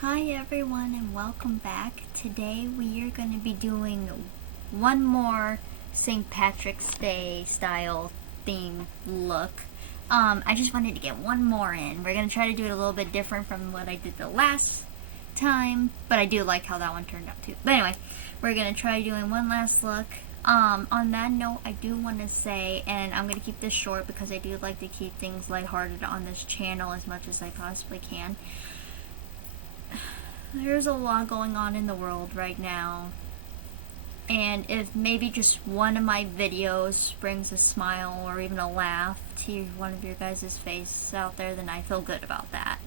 Hi everyone and welcome back. Today we are going to be doing one more St. Patrick's Day style theme look. I just wanted to get one more in. We're going to try to do it a little bit different from what I did the last time, but I do like how that one turned out too. But anyway, we're going to try doing one last look. On that note, I do want to say, and I'm going to keep this short because I do like to keep things lighthearted on this channel as much as I possibly can. There's a lot going on in the world right now, and if maybe just one of my videos brings a smile or even a laugh to one of your guys' face out there, then I feel good about that.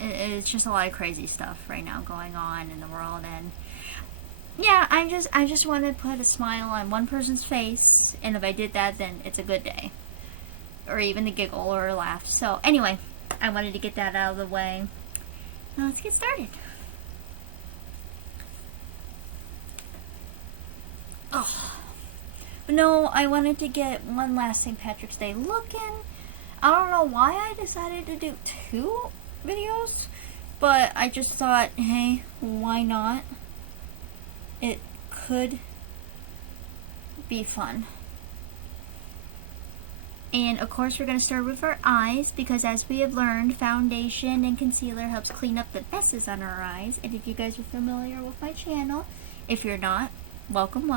It's just a lot of crazy stuff right now going on in the world, and yeah, I just want to put a smile on one person's face, and if I did that, then it's a good day, or even a giggle or a laugh. So anyway, I wanted to get that out of the way. Now let's get started. Oh, but no, I wanted to get one last St. Patrick's Day look in. I don't know why I decided to do 2 videos, but I just thought, hey, why not? It could be fun. And of course we're going to start with our eyes, because as we have learned, foundation and concealer helps clean up the messes on our eyes. And if you guys are familiar with my channel, if you're not, welcome.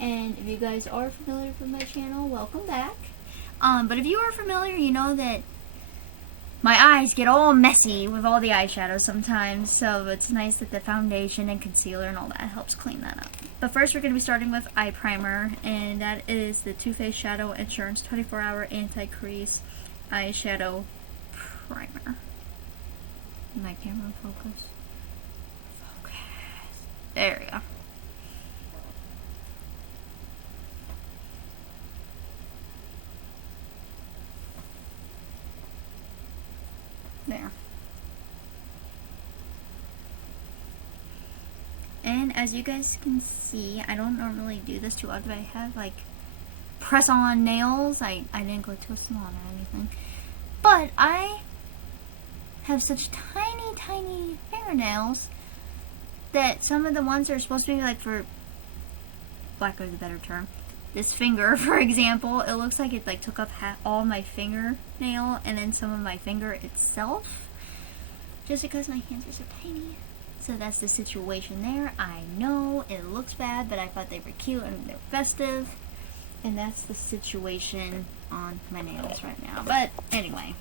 And if you guys are familiar with my channel, welcome back. But if you are familiar, you know that my eyes get all messy with all the eyeshadow sometimes, so it's nice that the foundation and concealer and all that helps clean that up. But first we're going to be starting with eye primer, and that is the Too Faced Shadow Insurance 24-Hour Anti-Crease Eyeshadow Primer. My camera focus. There we go. There. And as you guys can see, I don't normally do this too often, but I have like press-on nails. I didn't go to a salon or anything. But I have such tiny fingernails that some of the ones that are supposed to be like, for lack of a better term, this finger, for example, it looks like it like took up all my fingernail and then some of my finger itself, just because my hands are so tiny. So that's the situation there. I know it looks bad, but I thought they were cute and they're festive, and that's the situation on my nails right now. But anyway,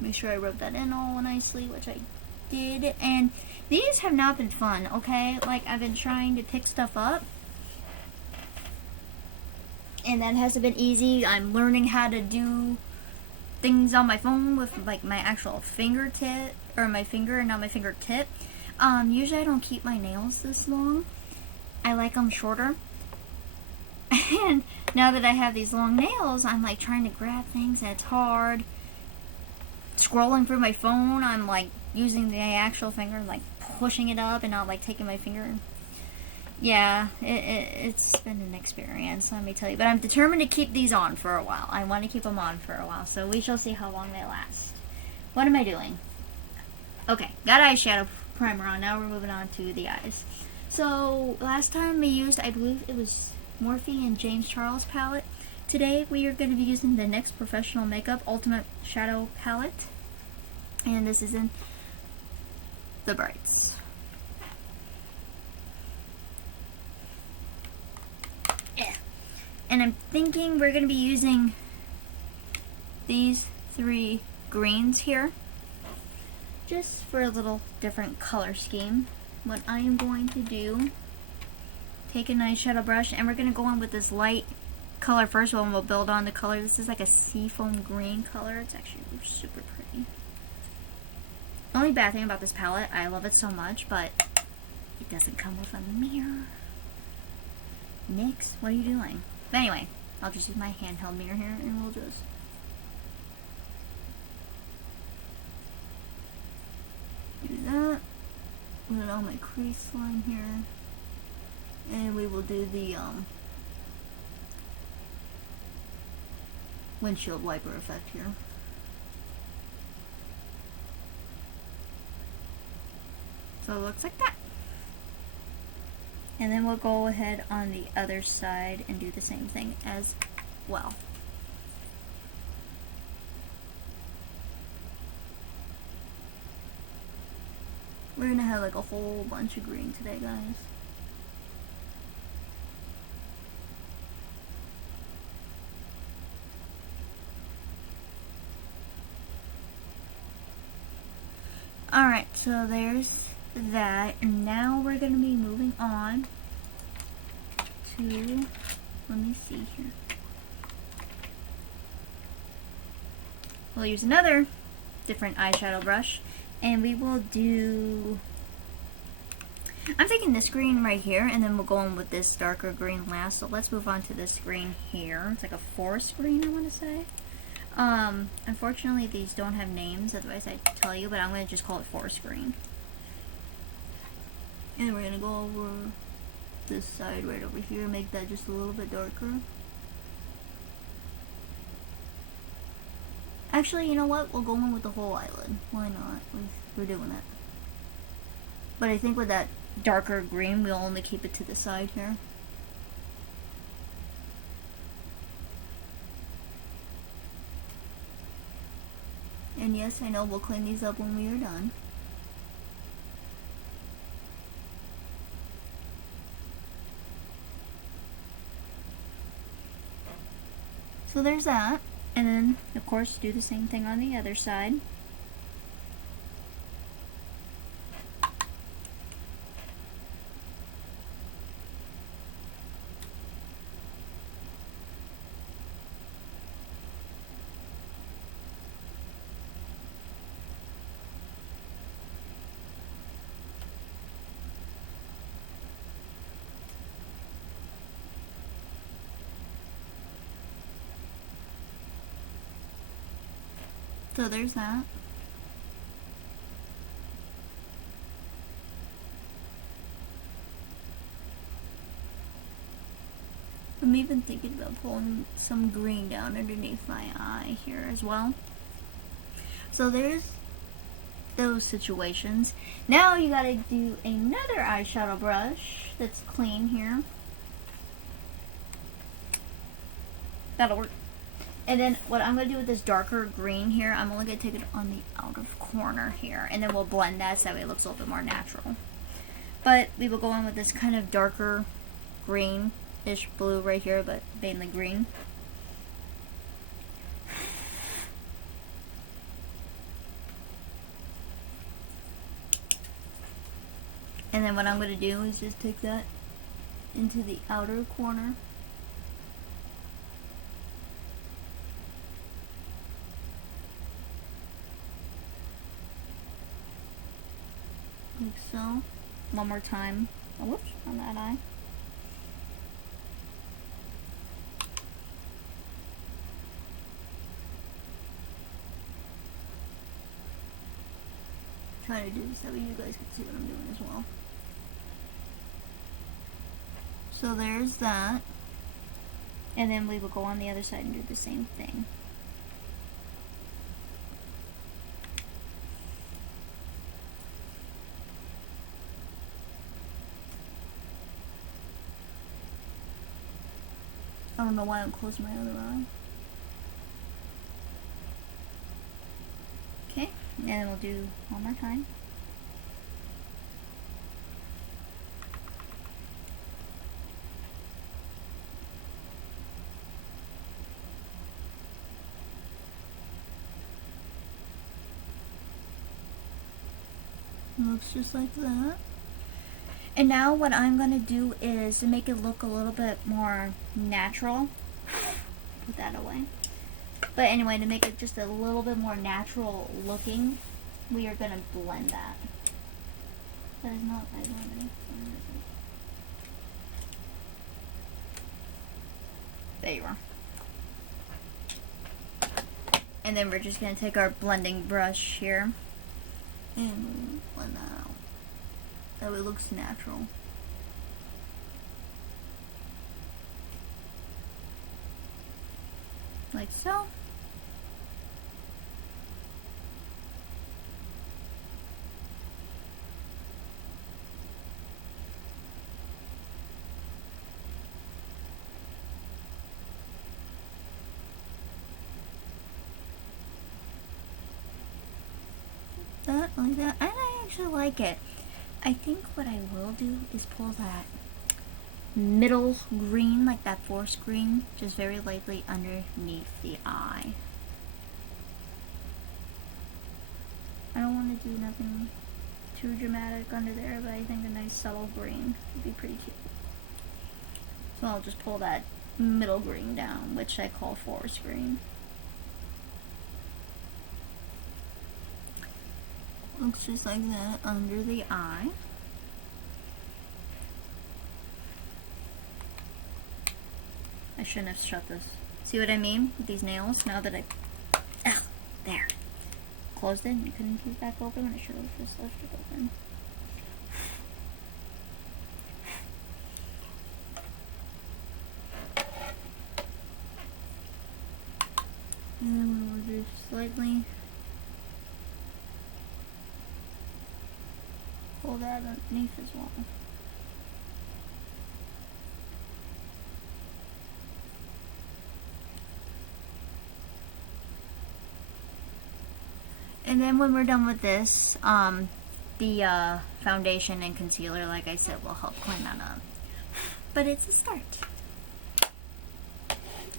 make sure I rub that in all nicely, which I did. And these have not been fun, okay? Like, I've been trying to pick stuff up, and that hasn't been easy. I'm learning how to do things on my phone with like my actual fingertip, or my finger and not my fingertip. Usually I don't keep my nails this long. I like them shorter. And now that I have these long nails, I'm like trying to grab things and it's hard. Scrolling through my phone, I'm like using the actual finger and like pushing it up and not like taking my finger. Yeah, it's been an experience, let me tell you. But I'm determined to keep these on for a while. I want to keep them on for a while, so we shall see how long they last. What am I doing? Okay, got eyeshadow primer on. Now we're moving on to the eyes. So, last time we used, I believe it was Morphe and James Charles palette. Today we are going to be using the NYX Professional Makeup Ultimate Shadow Palette. And this is in the Brights. And I'm thinking we're going to be using these 3 greens here, just for a little different color scheme. What I am going to do, take an eyeshadow brush, and we're going to go on with this light color first, and we'll build on the color. This is like a seafoam green color. It's actually super pretty. The only bad thing about this palette, I love it so much, but it doesn't come with a mirror. NYX, what are you doing? But anyway, I'll just use my handheld mirror here, and we'll just do that. Put it on my crease line here, and we will do the windshield wiper effect here. So it looks like that. And then we'll go ahead on the other side and do the same thing as well. We're gonna have like a whole bunch of green today, guys. Alright, so there's that. And now we're gonna be moving on to, let me see here. We'll use another different eyeshadow brush, and we will do, I'm thinking this green right here, and then we'll go on with this darker green last. So let's move on to this green here. It's like a forest green, I want to say. Unfortunately these don't have names, otherwise I'd tell you, but I'm going to just call it forest green. And then we're going to go over this side right over here, make that just a little bit darker. Actually, you know what? We'll go in with the whole eyelid. Why not? We're doing it. But I think with that darker green, we'll only keep it to the side here. And yes, I know we'll clean these up when we are done. So there's that. And then, of course, do the same thing on the other side. So there's that. I'm even thinking about pulling some green down underneath my eye here as well. So there's those situations. Now you gotta do another eyeshadow brush that's clean here. That'll work. And then what I'm going to do with this darker green here, I'm only going to take it on the outer corner here. And then we'll blend that so that way it looks a little bit more natural. But we will go on with this kind of darker green-ish blue right here, but mainly green. And then what I'm going to do is just take that into the outer corner. Like so. One more time. Oh, whoops, on that eye. Try to do this so you guys can see what I'm doing as well. So there's that. And then we will go on the other side and do the same thing. I don't know why I'm closing my other eye. Okay, and then we'll do one more time. It looks just like that. And now what I'm going to do is to make it look a little bit more natural. Put that away. But anyway, to make it just a little bit more natural looking, we are going to blend that. That is not eyeliner. There you are. And then we're just going to take our blending brush here and blend that out. That way it looks natural. Like so. that, like that, and I actually like it. I think what I will do is pull that middle green, like that forest green, just very lightly underneath the eye. I don't want to do nothing too dramatic under there, but I think a nice subtle green would be pretty cute. So I'll just pull that middle green down, which I call forest green. Looks just like that under the eye. I shouldn't have shut this. See what I mean with these nails? Now that there. Closed it, you couldn't keep it back open, and I should have just left it open. And then we'll just slightly pull that underneath as well. And then when we're done with this, the foundation and concealer, like I said, will help clean that up. But it's a start.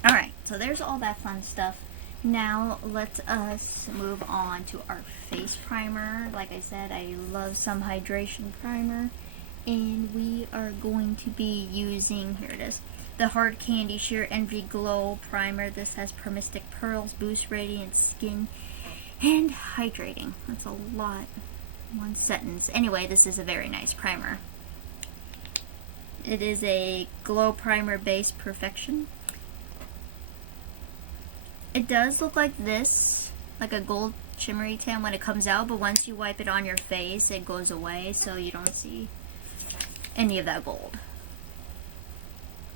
Alright, so there's all that fun stuff. Now let us move on to our face primer. Like I said, I love some hydration primer. And we are going to be using, here it is, the Hard Candy Sheer Envy Glow Primer. This has Permistic Pearls, Boost Radiant Skin, and hydrating. That's a lot. One sentence. Anyway, this is a very nice primer. It is a Glow Primer Base Perfection. It does look like this, like a gold shimmery tan when it comes out, but once you wipe it on your face, it goes away, so you don't see any of that gold.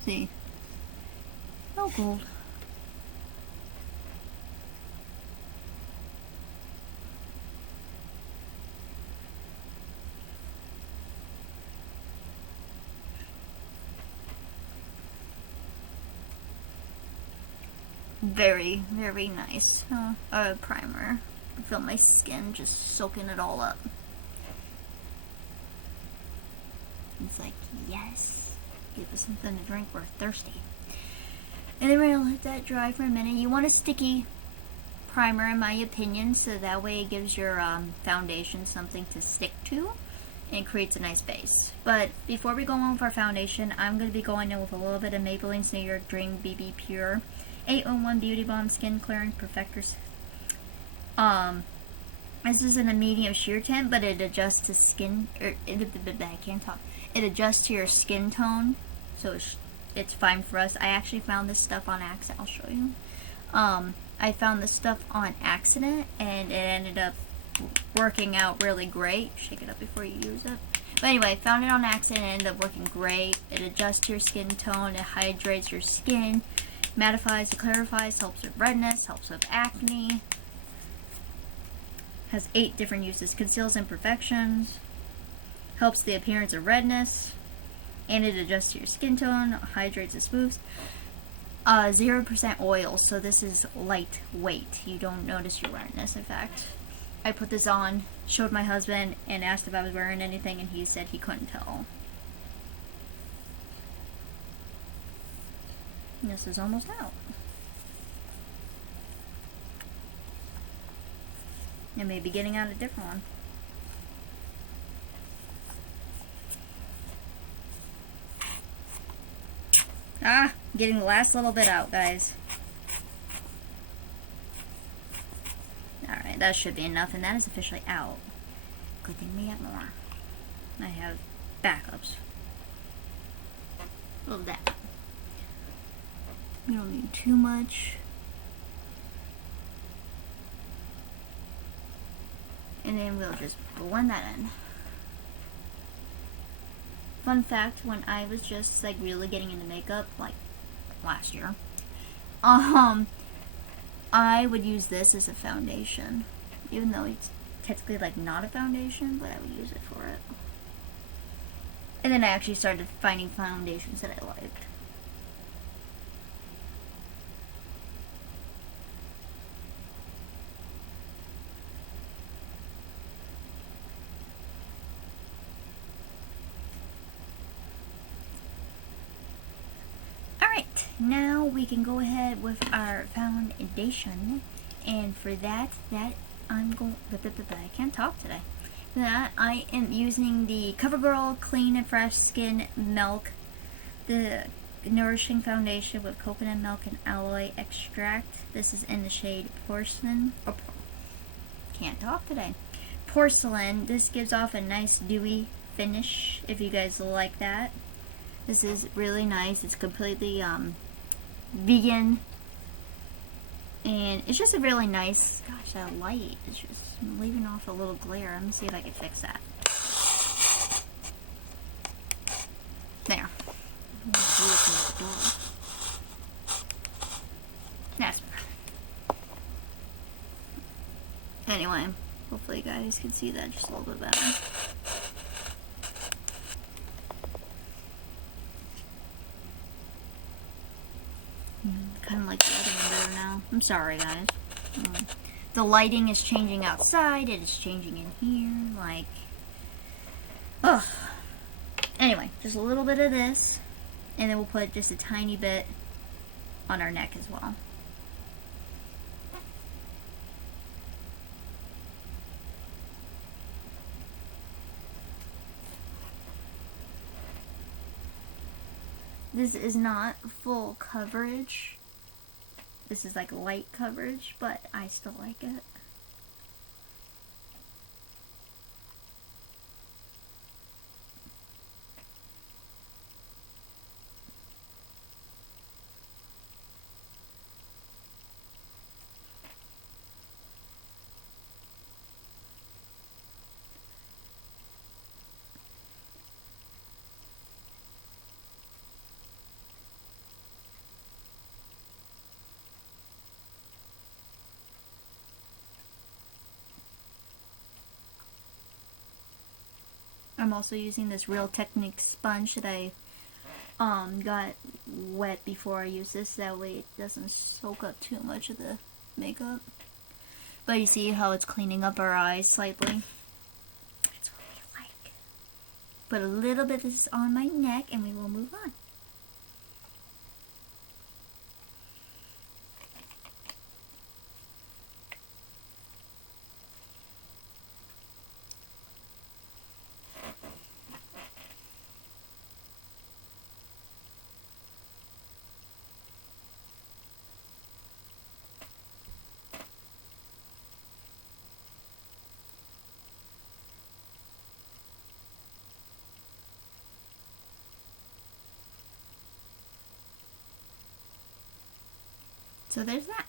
See? No gold. Very, very nice primer. I feel my skin just soaking it all up. It's like, yes, give us something to drink, we're thirsty. And then we're gonna let that dry for a minute. You want a sticky primer, in my opinion, so that way it gives your foundation something to stick to and creates a nice base. But before we go on with our foundation, I'm going to be going in with a little bit of Maybelline's New York Dream BB Pure 801 Beauty Balm Skin Clearing Perfectors. This is in a medium sheer tint, but it adjusts to skin, I can't talk. It adjusts to your skin tone, so it's fine for us. I actually found this stuff on accident. I'll show you. I found this stuff on accident, and it ended up working out really great. Shake it up before you use it. But anyway, found it on accident, it ended up working great. It adjusts to your skin tone, it hydrates your skin, mattifies, it clarifies, helps with redness, helps with acne. Has 8 different uses. Conceals imperfections, helps the appearance of redness, and it adjusts to your skin tone, hydrates and smooths. 0% oil, so this is lightweight. You don't notice your redness. In fact, I put this on, showed my husband, and asked if I was wearing anything, and he said he couldn't tell. And this is almost out. I may be getting out a different one. Getting the last little bit out, guys. Alright, that should be enough, and that is officially out. Good thing we have more. I have backups. Love that. We don't need too much. And then we'll just blend that in. Fun fact, when I was just like really getting into makeup, like last year, I would use this as a foundation, even though it's technically like not a foundation, but I would use it for it. And then I actually started finding foundations that I liked. Alright, now we can go ahead with our foundation. And for that I'm going, I can't talk today. For that, I am using the CoverGirl Clean and Fresh Skin Milk, the nourishing foundation with coconut milk and aloe extract. This is in the shade Porcelain. Can't talk today. Porcelain. This gives off a nice dewy finish if you guys like that. This is really nice. It's completely vegan. And it's just a really nice, gosh, that light is just leaving off a little glare. Let me see if I can fix that. There. That's better. Anyway, hopefully you guys can see that just a little bit better. Kind of like the other one better now. I'm sorry, guys. The lighting is changing outside. It is changing in here. Like, ugh. Anyway, just a little bit of this, and then we'll put just a tiny bit on our neck as well. This is not full coverage. This is like light coverage, but I still like it. I'm also using this Real Techniques sponge that I got wet before I use this. That way it doesn't soak up too much of the makeup. But you see how it's cleaning up our eyes slightly? That's what we like. Put a little bit of this on my neck and we will move on. So there's that.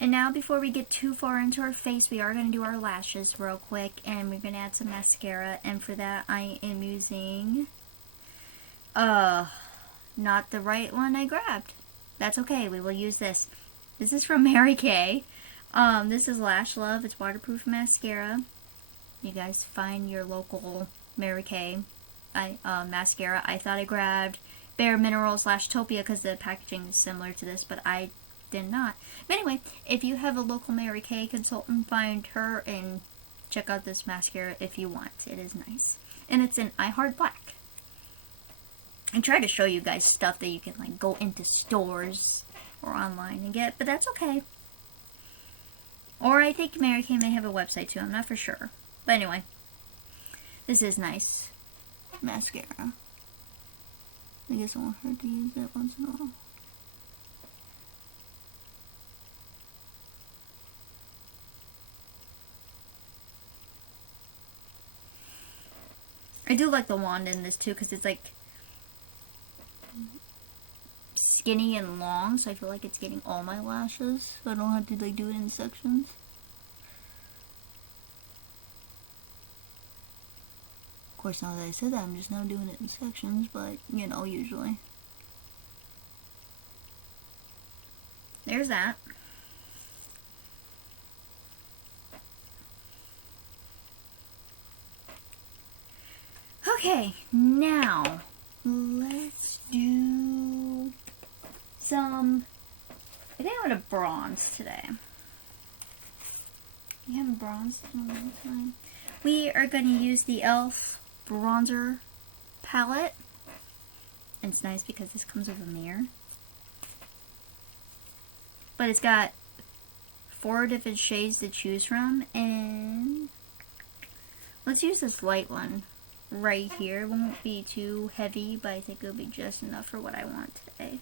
And now before we get too far into our face, we are going to do our lashes real quick. And we're going to add some mascara. And for that, I am using, not the right one I grabbed. That's okay, we will use this. This is from Mary Kay. This is Lash Love. It's waterproof mascara. You guys find your local Mary Kay mascara. I thought I grabbed Bare Minerals Lashtopia because the packaging is similar to this, but I did not. But anyway, if you have a local Mary Kay consultant, find her and check out this mascara if you want. It is nice. And it's in I Heart Black. I try to show you guys stuff that you can like go into stores or online and get, but that's okay. Or I think Mary Kay may have a website too, I'm not for sure. But anyway, this is nice mascara. I guess I won't hurt to use it once in a while. I do like the wand in this too because it's like skinny and long, so I feel like it's getting all my lashes, so I don't have to like do it in sections. Of course, now that I said that, I'm just now doing it in sections, but you know, usually. There's that. Okay, now let's do some, I think I'm gonna bronze today. We haven't bronzed in a long time. We are gonna use the e.l.f. bronzer palette. And it's nice because this comes with a mirror. But it's got 4 different shades to choose from, and let's use this light one right here. It won't be too heavy, but I think it'll be just enough for what I want today.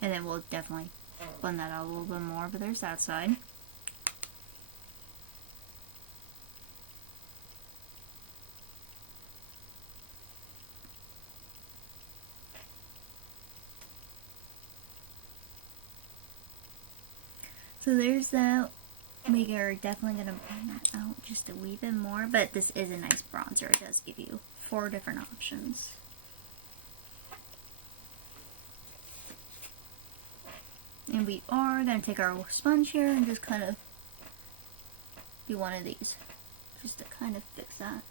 And then we'll definitely blend that out a little bit more, but there's that side. So there's that. We are definitely going to blend that out just a wee bit more, but this is a nice bronzer. It does give you 4 different options. And we are going to take our sponge here and just kind of do one of these, just to kind of fix that.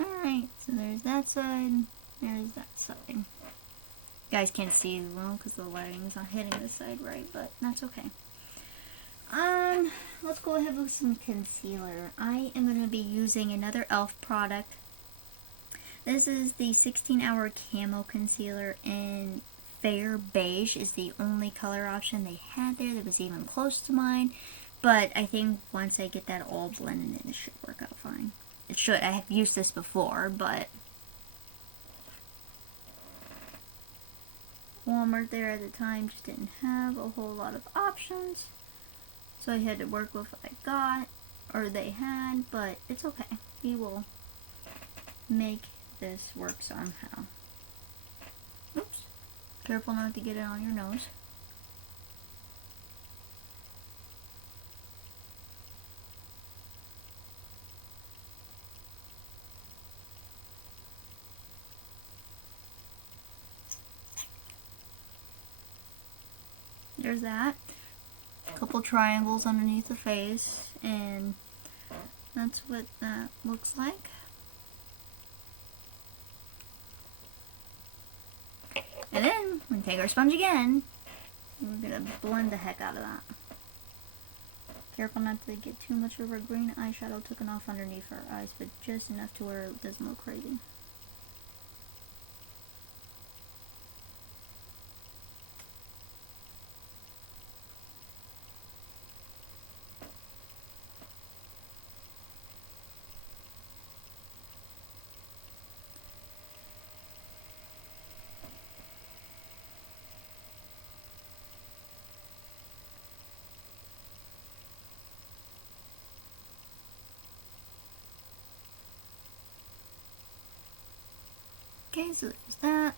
Alright, so there's that side, there's that side. You guys can't see well because the lighting's not hitting this side right, but that's okay. Let's go ahead with some concealer. I am going to be using another e.l.f. product. This is the 16-Hour Camo Concealer in Fair Beige. Is the only color option they had there that was even close to mine. But I think once I get that all blended in, it should work out fine. It should. I have used this before, but Walmart there at the time just didn't have a whole lot of options. So I had to work with what I got, or they had, but it's okay. We will make this work somehow. Oops. Careful not to get it on your nose. There's that. A couple triangles underneath the face, and that's what that looks like. And then, we take our sponge again, we're going to blend the heck out of that. Careful not to get too much of our green eyeshadow taken off underneath our eyes, but just enough to where it doesn't look crazy. Okay, so there's that.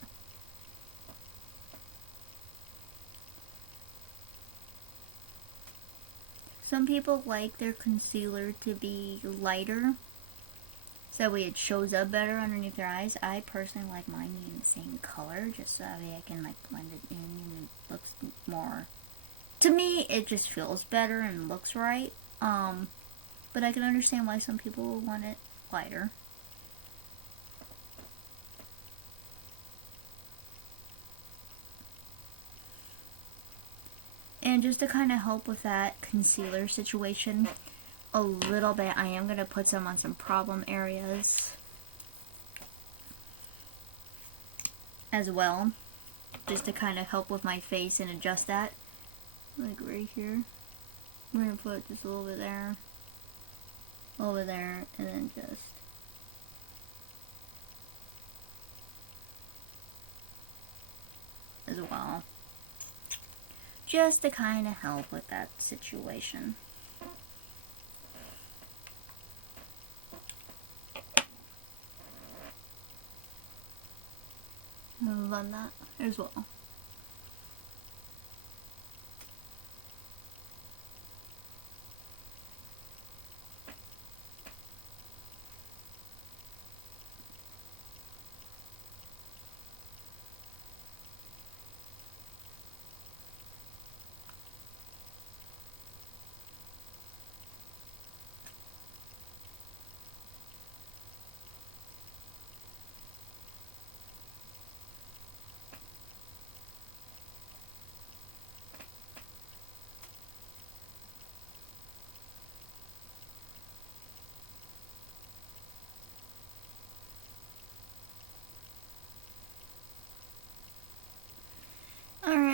Some people like their concealer to be lighter, so that way it shows up better underneath their eyes. I personally like mine being the same color, just so that way I can like blend it in and it looks more, to me it just feels better and looks right. But I can understand why some people will want it lighter. And just to kind of help with that concealer situation a little bit, I am going to put some on some problem areas as well, just to kind of help with my face and adjust that. Like right here. I'm going to put just a little bit there, a little bit there, and then just as well. Just to kind of help with that situation. Move on that as well.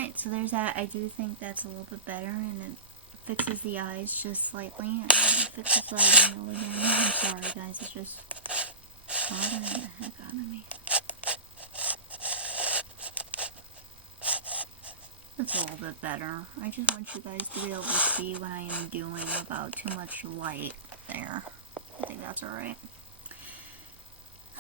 Alright, so there's that. I do think that's a little bit better, and it fixes the eyes just slightly, and it fixes the lighting again. I'm sorry guys, it's just bothering the heck out of me. That's a little bit better. I just want you guys to be able to see what I am doing without too much light there. I think that's alright.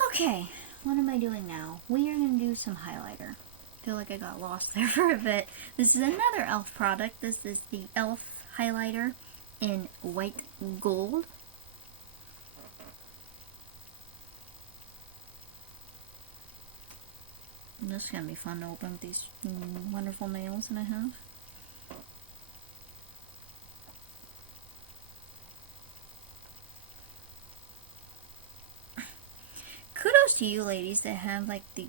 Okay, what am I doing now? We are going to do some highlighter. I feel like I got lost there for a bit. This is another e.l.f. product. This is the e.l.f. highlighter in white gold. This is going to be fun to open with these wonderful nails that I have. Kudos to you ladies that have like the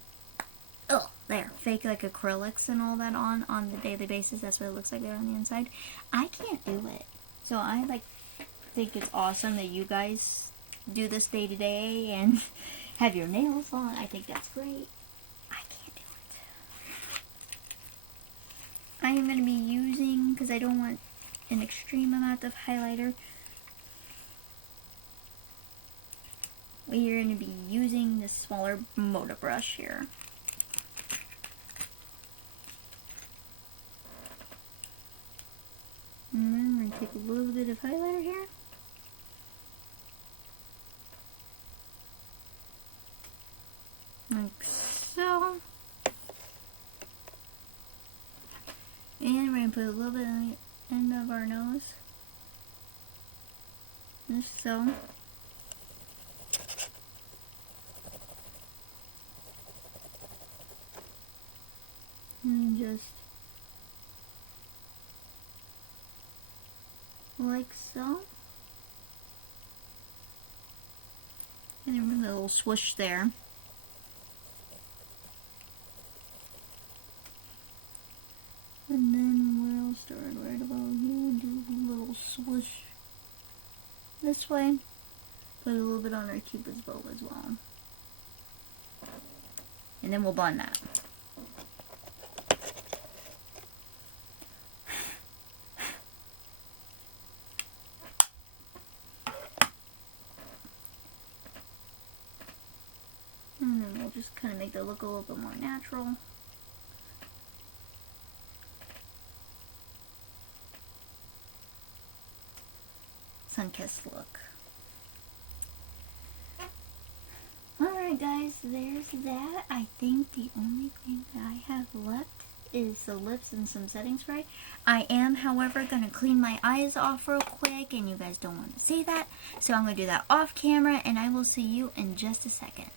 fake like acrylics and all that on the daily basis. That's what it looks like there on the inside. I can't do it. So I like think it's awesome that you guys do this day to day and have your nails on. I think that's great. I can't do it. I am going to be using, because I don't want an extreme amount of highlighter, we are going to be using this smaller Moda brush here. And then we're going to take a little bit of highlighter here. Like so. And we're going to put a little bit on the end of our nose. Just so. And just like so. And then with a little swoosh there. And then we'll start right about here, do a little swoosh this way. Put a little bit on our cupid's bow as well. And then we'll blend that. And then we'll just kind of make that look a little bit more natural. Sun-kissed look. Alright guys, there's that. I think the only thing that I have left is the lips and some setting spray. I am, however, going to clean my eyes off real quick, and you guys don't want to see that. So I'm going to do that off camera, and I will see you in just a second.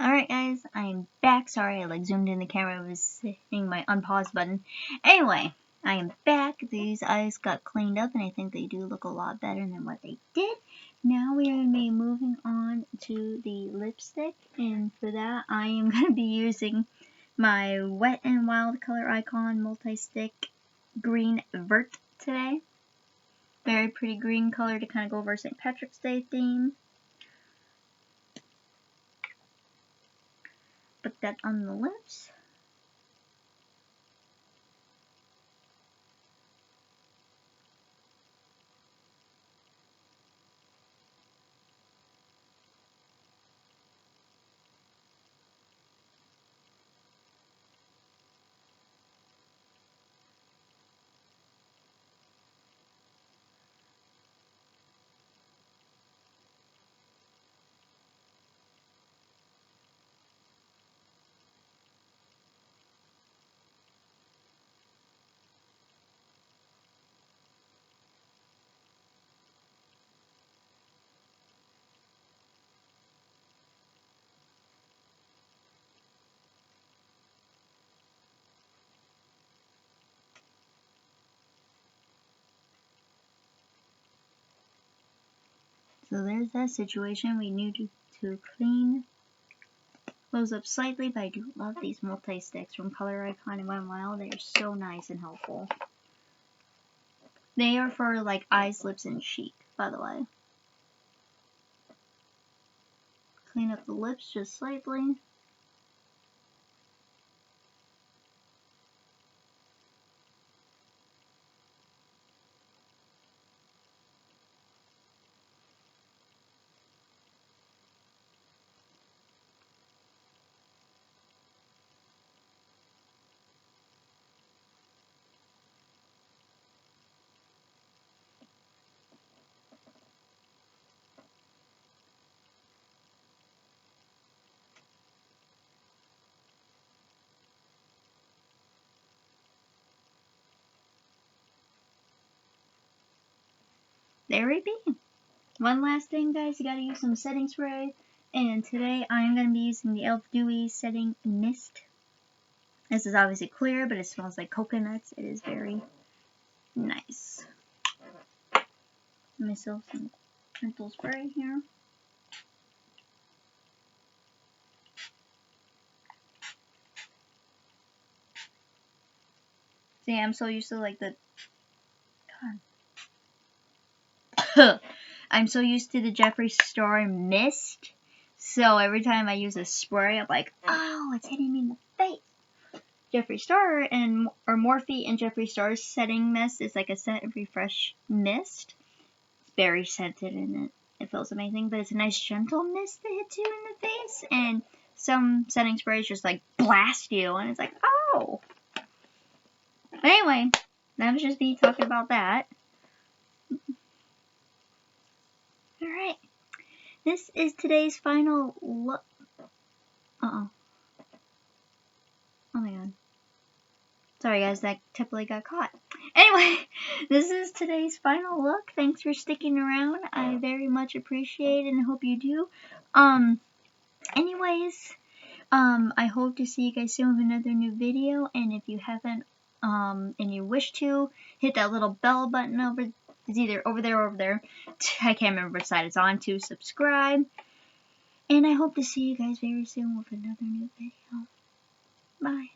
Alright guys, I'm back. Sorry, I like zoomed in the camera. I was hitting my unpause button. Anyway, I am back. These eyes got cleaned up, and I think they do look a lot better than what they did. Now we are going to be moving on to the lipstick, and for that I am going to be using my Wet n Wild Color Icon Multi-Stick Green Vert today. Very pretty green color to kind of go over St. Patrick's Day theme. Put that on the lips. So there's that situation. We need to clean those up slightly, but I do love these multi-sticks from Color Icon and Wet n Wild. They are so nice and helpful. They are for like eyes, lips, and cheek, by the way. Clean up the lips just slightly. there it be. One last thing, guys, you gotta use some setting spray. And today I am gonna be using the e.l.f. Dewy Setting Mist. This is obviously clear, but it smells like coconuts. It is very nice. Let me still some gentle spray here. See, I'm so used to like the... I'm so used to the Jeffree Star mist. So every time I use a spray, I'm like, oh, it's hitting me in the face. Jeffree Star or Morphe and Jeffree Star's setting mist is like a scent and refresh mist. It's very scented and it feels amazing, but it's a nice gentle mist that hits you in the face. And some setting sprays just like blast you, and it's like, oh. But anyway, that was just me talking about that. Alright, this is today's final look. Oh my god. Sorry guys, that totally got caught. Anyway, this is today's final look. Thanks for sticking around. I very much appreciate it and hope you do. Anyways, I hope to see you guys soon with another new video. And if you haven't, and you wish to, hit that little bell button over. It's either over there or over there. I can't remember which side it's on, to subscribe. And I hope to see you guys very soon with another new video. Bye.